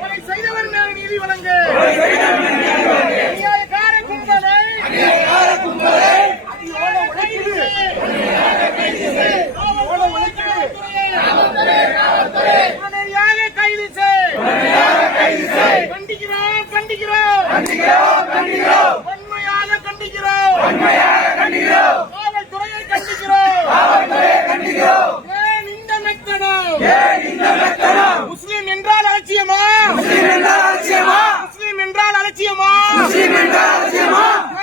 கொலை செய்தவன் மேல் நீதி வழங்கு. அநியாயக்கார கும்பலை அடியோட உழைக்குது. உடனடியாக கைது செய். கண்டிக்கிறோம் கண்டிக்கிறோம் வன்மையாக கண்டிக்கிறோம். காவல்துறையை கண்டிக்கிறோம். ஏன் இந்த மெத்தனம்? முஸ்லிம் என்றால் அலட்சியமா? முஸ்லிம் என்றால் அலட்சியமா?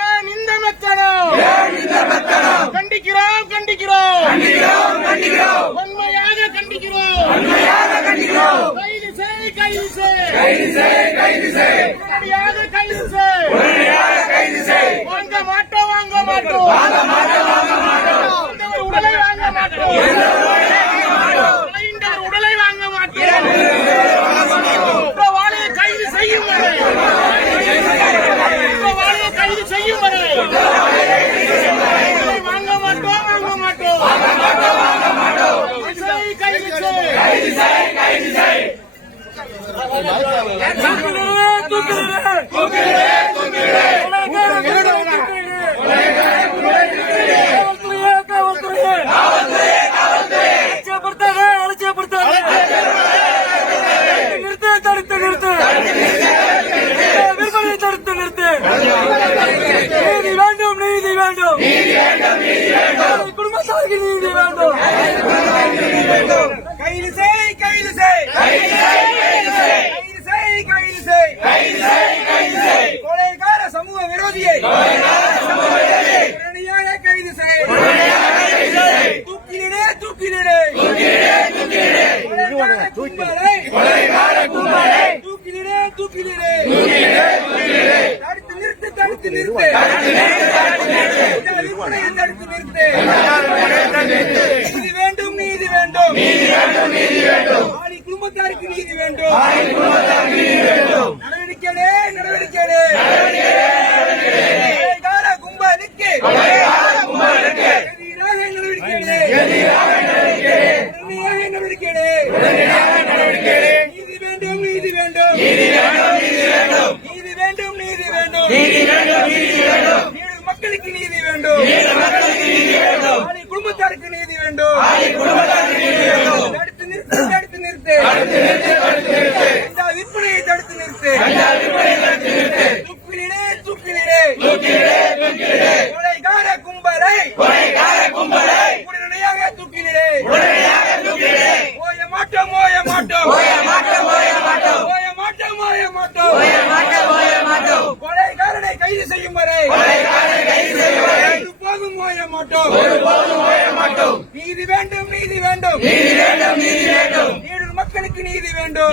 ஏன் இந்த மெத்தனம்? கண்டிக்கிறோம் கண்டிக்கிறோம் வன்மையாக கண்டிக்கிறோம். கைது செய் கைது செய் உடனடியாக கைது செய். வாங்க மாட்டோம் இந்தவர் உடலை வாங்க மாட்டோம். இந்தவர் உடலை வாங்க மாட்டோம். குற்றவாளியை கைது செய்யும் வரை வாங்க மாட்டோம். கைது செய். குடும்பத்தாருக்கு நீதி வேண்டும். கைது செய். கொலைகார சமூக விரோதியை உடனடியாக கைது செய். தூக்கிலிடே கொலைகார கும்பலை தூக்கிலிடே. தடுத்து நிறுத்து. நீதி வேண்டும். ஆளி குடும்பத்தாருக்கு நீதி வேண்டும். நடவடிக்கை கும்பலுக்கு நீதி வேண்டும். மக்களுக்கு நீதி வேண்டும். குடும்பத்தாருக்கு நீதி வேண்டும். தடுத்து நிறுத்து. விற்பனையை தடுத்து நிறுத்து. தூக்கிலிடே. கொலைகார கும்பலை உடனடியாக தூக்கிலிடே. ஓய மாட்டோம். கொலைகாரனை கைது செய்யும் வரை போதும் ஓய மாட்டோம். நீதி வேண்டும். மக்களுக்கு நீதி வேண்டும்.